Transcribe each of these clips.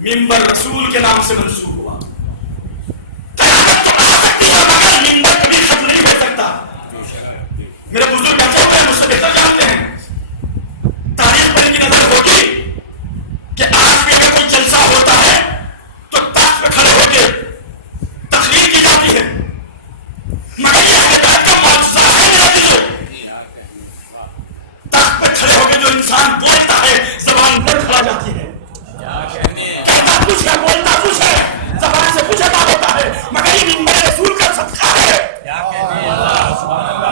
ممبر رسول کے نام سے منسوب ہوا. قیامت تو آ سکتی ہے مگر ممبر کبھی ختم نہیں ہو سکتا. میرے بزرگ بیٹھے ہوئے مجھ سے بہتر جانتے ہیں. تاریخ پر ان کی نظر ہوگی کہ آج بھی اگر کوئی جلسہ ہوتا ہے تو تخت پہ کھڑے ہو کے تقریر کی جاتی ہے. مگر یہ ہدایت کا معجزہ ہے میرا دل. تخت پہ کھڑے ہو کے جو انسان بولتا ہے زبان مڑ کھڑا جاتی ہے. کہتا کچھ ہے بولتا کچھ ہے, زبان سے کچھ ادا ہوتا ہے, مگر یہ ممبر رسول کا صدقہ ہے.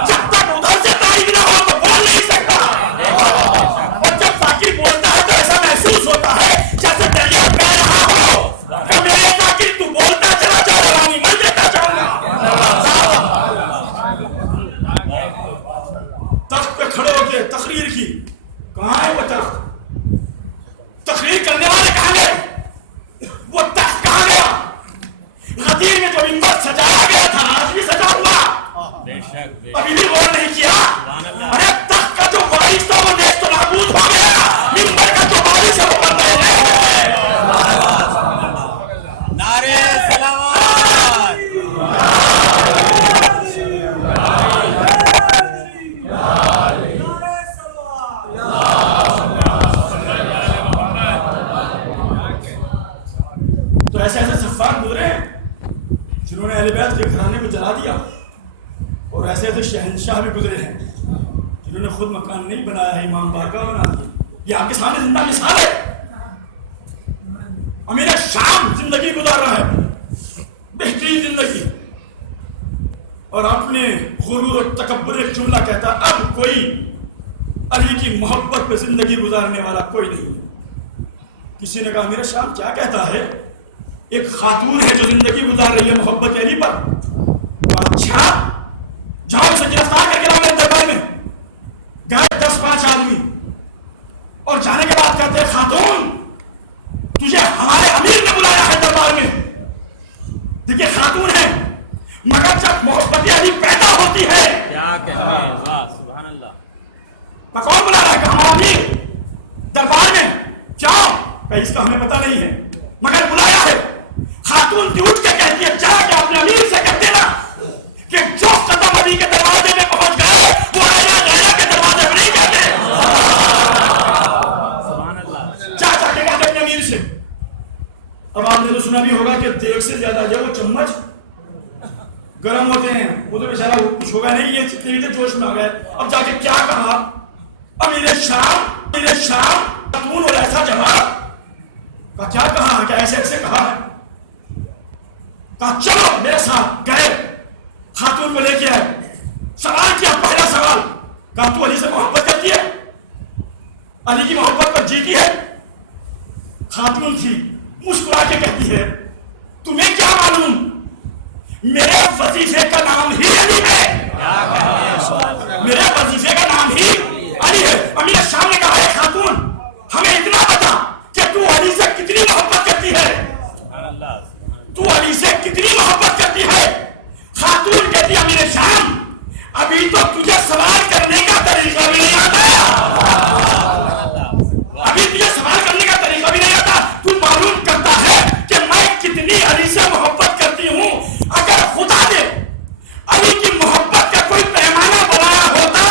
جب تک ادھر سے تائید نہ ہو تو بول نہیں سکتا. اور جب ذاکر بولتا ہے تو ایسا محسوس ہوتا ہے جیسے دریا بہ رہا ہو کہ میرے ذاکر تو بولتا چلا جا رہا ہوں, میں دیتا جاؤں گا. تخت پہ کھڑے ہو کے تقریر کی. کہاں ہے وہ تخت؟ تقریر کرنے والے کہاں گئے؟ وہ تخت کہاں گیا؟ غدیر میں جو ممبر سجایا گیا تھا آج بھی سجا ہوا, ابھی بھی غور نہیں کیا. ارے تخت کا جو وارث تھا وہ نیست و نابود ہو گیا, ممبر کا جو وارث ہے وہ بندہ ہے. نعرے سلامات. تو ایسے ایسے سفار گزرے ہیں جنہوں نے اہل بیت کے گھرانے کو جلا دیا, اور ایسے ایسے شہنشاہ بھی گزرے ہیں جنہوں نے خود مکان نہیں بنایا ہے, امام بارگاہ بنا دیا. یہ آپ کے سامنے زندہ مثال ہے. امیر شام زندگی گزار رہا ہے, بہترین زندگی, اور اپنے غرور و تکبر ایک جملہ کہتا اب کوئی علی کی محبت پہ زندگی گزارنے والا کوئی نہیں. کسی نے کہا امیر شام کیا کہتا ہے؟ ایک خاتون ہے جو زندگی گزار رہی ہے محبت علی پر. اچھا جاؤ اسے گرفتار کر کے لاؤ میرے دربار میں. گئے 10-5 آدمی, اور جانے کے بعد کہتے ہیں خاتون تجھے ہمارے امیر نے بلایا ہے دربار میں. دیکھیے خاتون ہے, مگر جب محبت علی پیدا ہوتی ہے کیا کہتے ہیں, واہ سبحان اللہ. کون بلا رہا ہے کہ ہمارا امیر دربار میں جاؤ. کہ اس کا ہمیں پتہ نہیں ہے مگر بلایا ہے. خاتون کی اٹھ کے کہتی ہے جا کے اپنے امیر سے کہہ دینا کہ جو قدم علی کے دروازے میں پہنچ گئے وہ آیا غیرہ کے دروازے میں نہیں کہتے. جا کے کہتے اپنے امیر سے. اب آپ نے تو سنا بھی ہوگا کہ دیگ سے زیادہ جو وہ چمچ گرم ہوتے ہیں, وہ تو بیچارہ کچھ ہوگا نہیں, یہ تیزی جوش میں آ گئے. اب جا کے کیا کہا امیر شام خاتون اور ایسا جماعت کا کیا کہا کہ ایسے ایسے کہا ہے. کہا چلو میرے ساتھ. گئے خاتون کو لے کے آئے. سوال کیا, پہلا سوال کہا تو علی سے محبت کرتی ہے, علی کی محبت پر جیتی ہے. خاتون تھی, مسکرا کے کہتی ہے تمہیں کیا معلوم میرے وظیفے کا نام ہی علی ہے, میرے وظیفے کا نام ہی علی ہے. امیر شام نے کہا ہے خاتون ہمیں اتنا بتا کہ تو علی سے کتنی محبت کرتی ہے, تو علی سے کتنی محبت کرتی ہے. خاتون کہتی امیر شام ابھی تو تجھے سوال کرنے کا طریقہ بھی نہیں آتا, ابھی تجھے سوال کرنے کا طریقہ بھی نہیں آتا. تو معلوم کرتا ہے کہ میں کتنی علی سے محبت کرتی ہوں. اگر خدا نے علی کی محبت کا کوئی پیمانہ بنایا ہوتا,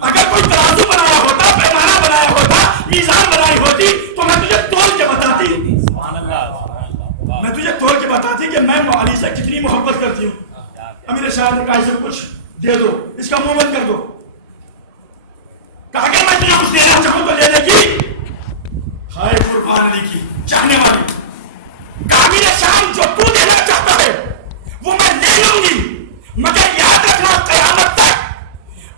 اگر کوئی ترازو بنایا ہوتا, پیمانہ بنایا ہوتا, میزان بنائی ہوتی تو میں تجھے تول کے بتاتی, میں تجھے تول کے بتاتی کہ میں علی سے کتنی محبت کرتی ہوں. امیر شاہ نے کہا اسے کچھ دے دو, اس کا منہ بند کر دو. کہا کہ میں تجھے کچھ دینا چاہوں تو لے لے گی. ہائے قربان علی کی چاہنے والی. کہا امیر شام جو تو دینا چاہتا ہے وہ میں لے لوں گی, مگر یاد رکھنا قیامت تک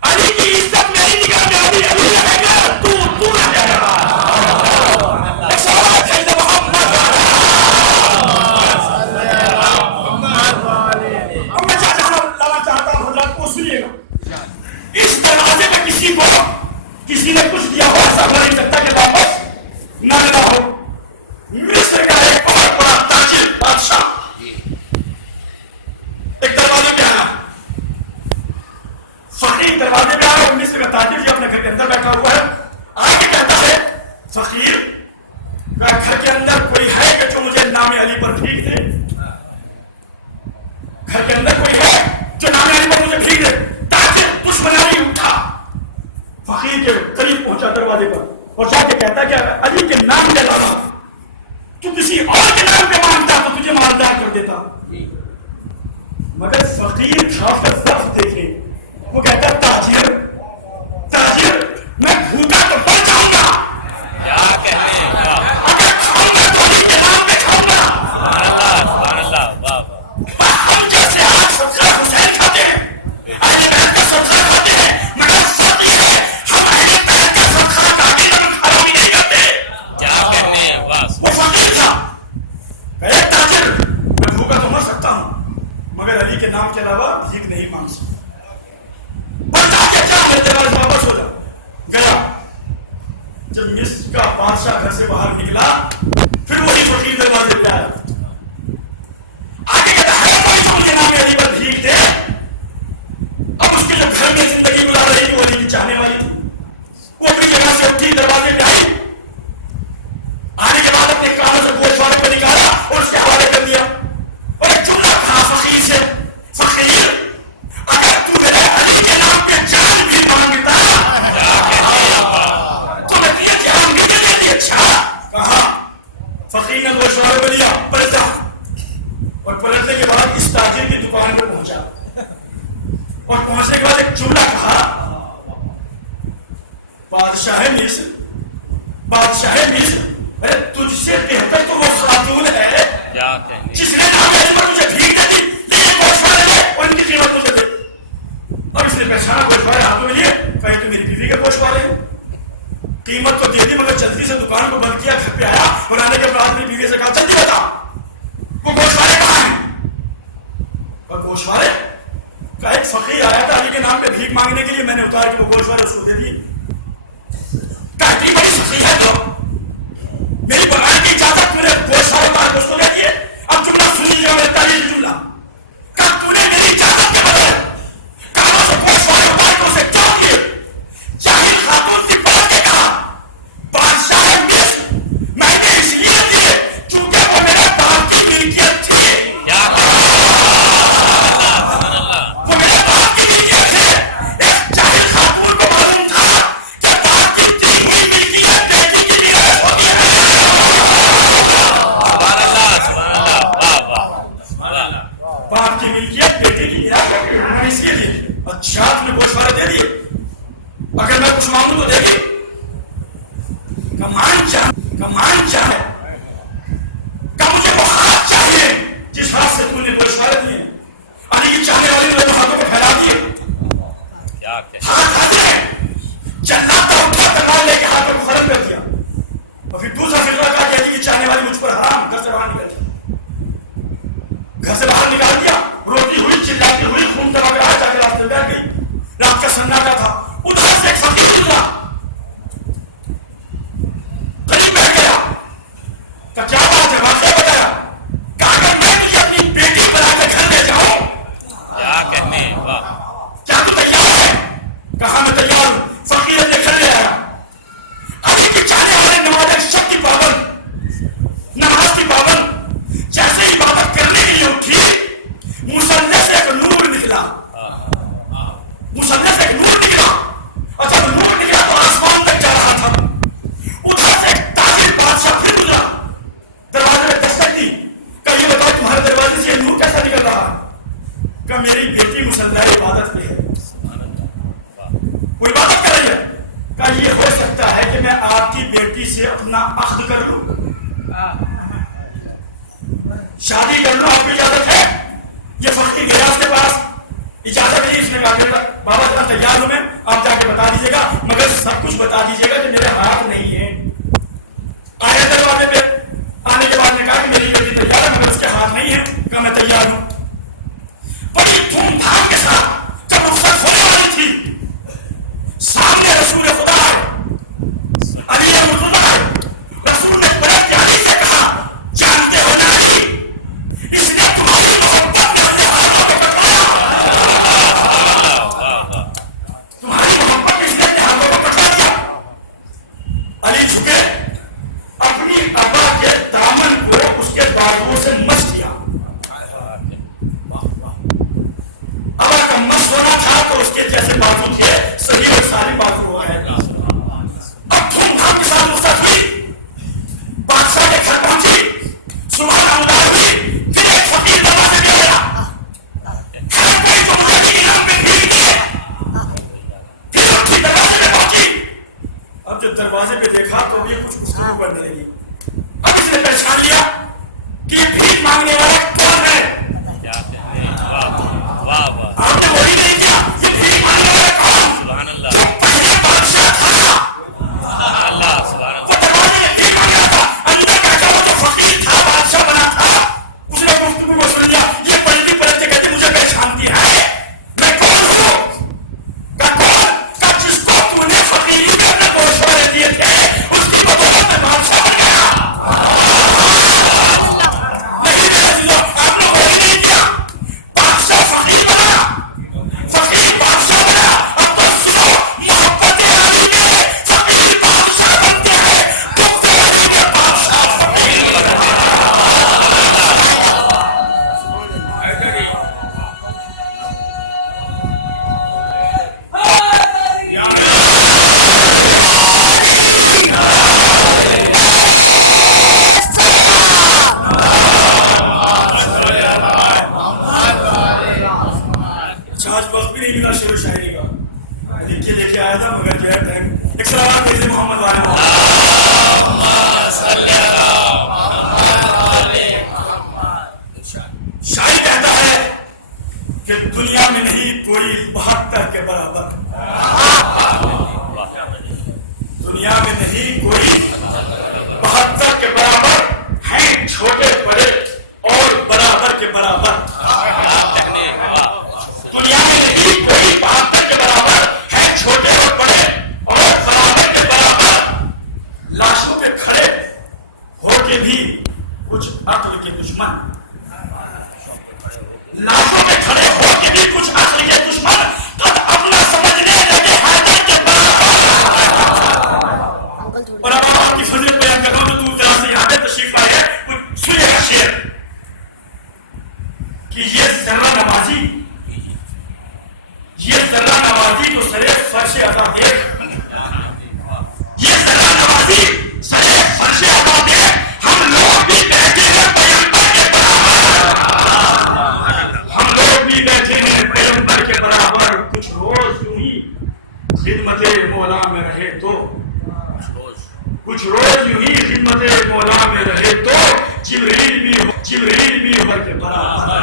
علی کی عزت میری نگاہ میں علی رہے گا, تو رہے گا. اب میں لانا چاہتا ہوں حضرات کو سنیے گا. اس دروازے میں کسی نے کچھ دیا ہو ایسا ہو نہیں سکتا کہ واپس نہ لینا ہو. مصر کا ایک بہت بڑا تاجر بادشاہ ایک دروازے پہ آیا, فقیر دروازے پہ آیا. مصر کا تاجر جو اپنے گھر کے اندر بیٹھا ہوا ہے, آ کے کہتا ہے فقیر جب مصر کا بادشاہ گھر سے باہر نکلا پھر وہی فقیر دروازے پہ آیا آگے کہتا ہے جو مجھے نام علی پر بھیک دے. اب اس کے جو گھر میں زندگی گزار رہی تھی وہ علی کی چاہنے والی تھی. وہ اپنی جگہ سے اٹھی دروازے پہ آئی, آنے کے بعد اپنے کانوں سے گوشت والے کو نکالا اور اس کے حوالے کر دیا اور ایک جملہ کہا فقیر سے, فقیر اگر تو میرے علی کے نام پہ جان بھی مانگتا تو میں تیرے جان بھی دے دی. اچھا کہا. فقیر نے گوشت والے کو لیا, پلٹا اور پلٹنے کے بعد اس تاجر کی دکان پہ پہنچا اور پہنچنے کے بعد ایک جملہ کہا بادشاہ مصر, بادشاہ مصر, ارے تجھ سے بہتر تو وہ خاتون ہے جس نے نام علی پر مجھے بھیک دے دی, لیکن گوشت والے نے اور ان کی قیمت مجھے دے. اور اس نے پہچانا گوشت والے ہاتھوں میں لیے, کہیں تو میری بیوی کے گوشت والے ہیں. قیمت تو دے دی مگر جلدی سے دکان کو بند کیا, گھر پہ آیا اور آنے کے بعد اپنی بیوی سے کہا جلدی بتا وہ گوشت والے کہاں ہیں. اور گوشت والے کا ایک فقیر آیا تھا علی کے نام پہ بھیک مانگنے کے لیے, میں نے اتارا کہ وہ گوشت والے اس کو دے دیے. کہتی بڑی فقیر ہے تو میری بغیر کی اجازت میں نے گوشت والے کا گوشت کو دے دیے. اب جملہ سن لیجیے میرے تعلیم جملہ کہ تو نے میری اجازت کے بغیر کہاں سے گوشت والے اتار کے اسے کیا دیے. جاہل خاتون کی پلٹ کے کہا بادشاہ مصر میں نے اس لیے دیے کیونکہ وہ میرے باپ کی ملکیت تھی. وہ میرے باپ کی ملکیت تھی. ایک جاہل خاتون کو معلوم تھا کہ باپ کی دی ہوئی ملکیت بیٹی کی میراث ہوتی ہے. باپ کی ملکیت بیٹے کی میراث ہوتی ہے, میں نے اس لیے دی. اچھا تم نے گوشت والے دے دیے, اگر میں کچھ مانگوں تو دے گی. کمان چاہے کہ مجھے وہ ہاتھ چاہیے جس ہاتھ سے تم نے گوشت والے دیے. علی کی چاہنے والی نے ہاتھوں کو پھیلا دیے. ہاتھ آتے جنات کا اٹھا تلوار لے کے ہاتھوں کو ختم کر دیا. اور پھر دوسرا فکرہ کہا کہ علی کی چاہنے والی مجھ پر حرام, گھر سے باہر نکل دیا. گھر سے باہر نکال دیا, روتی ہوئی چلاتی ہوئی خون دبا کر جا کے راستے بیٹھ گئی. رات کا سناٹا تھا, ادھر سے ایک فقیر گزرا, قریب بیٹھ گیا کہ کیا بات ہے, واقعہ بتایا کہ اگر میں تجھے اپنی بیٹی بنا کے گھر لے جاؤں کیا تو تیار ہے. کہا میں تیار ہوں. فقیر نے گھر لے آیا. علی کی چاہنے والے نماز شب کی پابند, نماز کی پابند, جیسے عبادت کرنے کے لیے اٹھی مصلی سے ایک نور نکلا, مصلی سے ایک نور نکلا. اور جب نور نکلا تو آسمان تک جا رہا تھا. ادھر سے ایک تاجر بادشاہ پھر گزرا, دروازے میں دستک دی کہ یہ بتاؤ تمہارے دروازے سے یہ نور کیسا نکل رہا ہے. کہ میری بیٹی مصلی عبادت پہ ہے, وہ عبادت کر رہی ہے. کہ یہ ہو سکتا ہے کہ میں آپ کی بیٹی سے اپنا عقد کر لوں, شادی کر لوں, آپ کی اجازت ہے. یہ فقیر گیا اس کے پاس, اجازت نہیں. اس نے کہا کہ بابا جان تیار ہوں میں, آپ جا کے بتا دیجیے گا مگر سب کچھ بتا دیجیے گا کہ میرے ہاتھ نہیں ہے. آیا دروازے پہ, آنے کے بعد نے کہا کہ میری بیٹی تیار ہے مگر اس کے ہاتھ نہیں ہے. کہا میں تیار ہوں. بڑی دھوم دھام کے ساتھ جب رخصت ہونے والی تھی, سامنے رسول خدا ہے, علی مرتضیٰ ہے. رسول نے پلٹ کے علی سے کہا جانتے ہو نا علی, اس نے تمہاری محبت میں اپنے ہاتھوں کو پکڑا, تمہاری محبت میں اس نے اپنے ہاتھوں کو پکڑا دیا. علی جھکے, اپنی ابا کے دامن کو اس کے بازوؤں سے مس کیا. ابا کا مس ہونا تھا تو اس کے جیسے بازو تھے, صحیح اور سالم بازو ہوا ہے. اب دھوم دھام کے ساتھ رخصت ہوئی, بادشاہ کے گھر پہنچی, صبح نماز ہوئی, پھر ایک فقیر دروازے پہ آیا, گھر پہ تو مجھے علی کے نام پہ بھیک دے. پھر اٹھی دروازے پہ پہنچی. اب جب دروازے پہ دیکھا تو یہ کچھ گفتگو کرنے لگی. اب اس نے پہچان لیا کہ یہ بھیک مانگنے والا کون ہے. آپ نے وہی نہیں کیا, یہ بھیک مانگنے والا کون جو پہلے بادشاہ تھا. وہ دروازے میں بھیک مانگ رہا تھا, اندر کا جو فقیر تھا بادشاہ بنا تھا, اس نے گفتگو کو سن لیا. یہ پلٹی پلٹ کے کہتی مجھے پہچانتی ہے, میں کون ہوں. کا کون, کا جس کو تو نے فقیری میں اپنے گوشت والے دیے تھے شعر و شاعری کا لکھ کے لے کے آیا تھا مگر جو ہے ٹائم ایک سلام کیسے محمد والے شاعر کہتا ہے کہ دنیا میں نہیں کوئی 72 کے برابر دنیا میں نہیں کوئی 72 کے برابر ہیں چھوٹے بڑے اور برابر کے برابر دنیا میں نہیں کوئی 72 کے برابر ہیں چھوٹے اور بڑے اور برابر کے برابر لاشوں پہ کھڑے ہو کے بھی کچھ عقل کے دشمن لاشوں پہ کھڑے ہو کے بھی کچھ عقل کے دشمن قد اپنا سمجھنے لگے حیدر کے برابر اور اب آپ کی فضیلت بیان کر رہا ہوں جو دور دراز سے یہاں پہ تشریف لائے ہیں سنیے گا شعر کہ یہ ذرہ نوازی تو سرے فرش عطا دیکھ یہ ذرہ نوازی سرے فرش عطا دیکھ ہم لوگ بھی بیٹھے ہیں پیغمبر کے برابر ہم لوگ بھی بیٹھے ہیں پیغمبر کے برابر کچھ روز یوں ہی خدمت مولا میں رہے تو کچھ روز یوں ہی خدمت مولا میں رہے تو جبریل بھی عمر کے برابر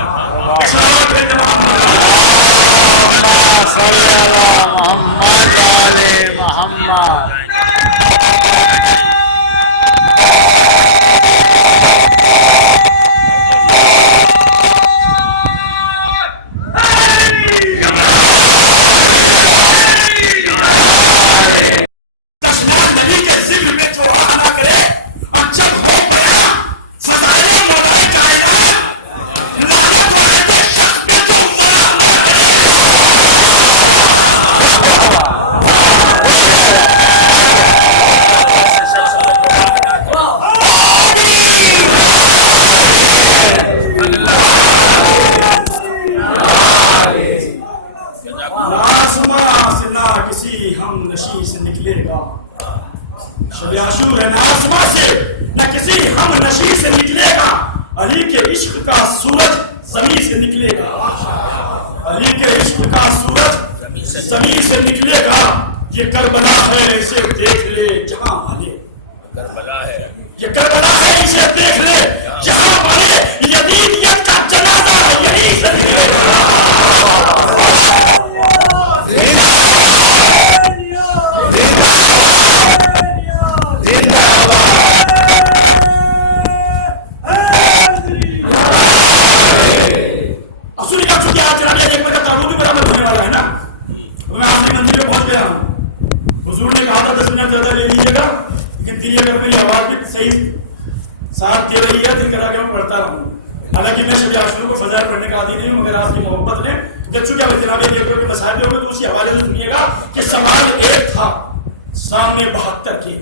سامنے 72 کے